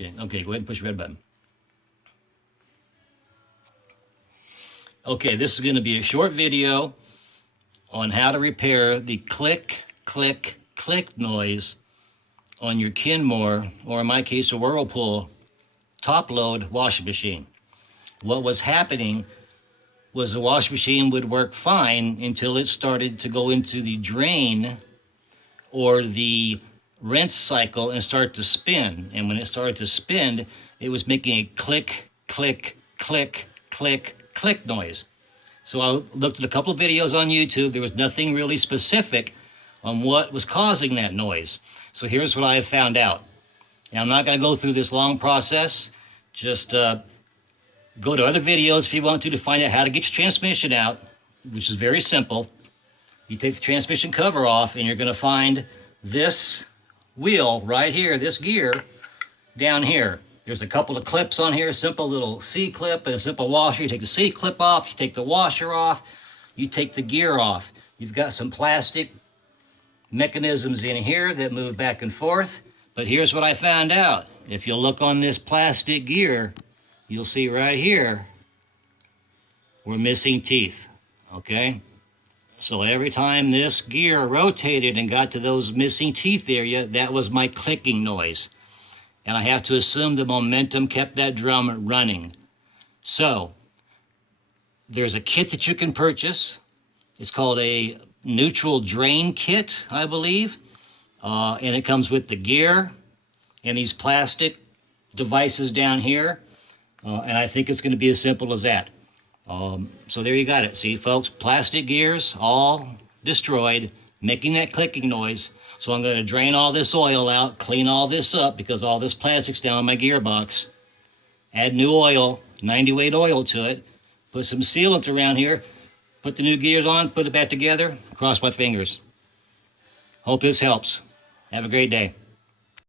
Okay, go ahead and push the red button. Okay, this is going to be a short video on how to repair the click, click, click noise on your Kenmore, or in my case, a Whirlpool top load washing machine. What was happening was the washing machine would work fine until it started to go into the drain or the rinse cycle and start to spin. And when it started to spin, it was making a click, click, click, click, click noise. So I looked at a couple of videos on YouTube. There was nothing really specific on what was causing that noise. So here's what I found out. Now, I'm not going to go through this long process. Just go to other videos if you want to find out how to get your transmission out, which is very simple. You take the transmission cover off, and you're going to find this wheel right here, this gear down here. There's a couple of clips on here, a simple little C-clip and a simple washer. You take the C-clip off, you take the washer off, you take the gear off. You've got some plastic mechanisms in here that move back and forth. But here's what I found out. If you look on this plastic gear, you'll see right here, we're missing teeth, okay? So every time this gear rotated and got to those missing teeth area, that was my clicking noise. And I have to assume the momentum kept that drum running. So there's a kit that you can purchase. It's called a neutral drain kit, I believe. And it comes with the gear and these plastic devices down here. And I think it's going to be as simple as that. So there you got it. See, folks, plastic gears all destroyed, making that clicking noise. So I'm going to drain all this oil out, clean all this up because all this plastic's down in my gearbox. Add new oil, 90 weight oil to it. Put some sealant around here. Put the new gears on, put it back together. Cross my fingers. Hope this helps. Have a great day.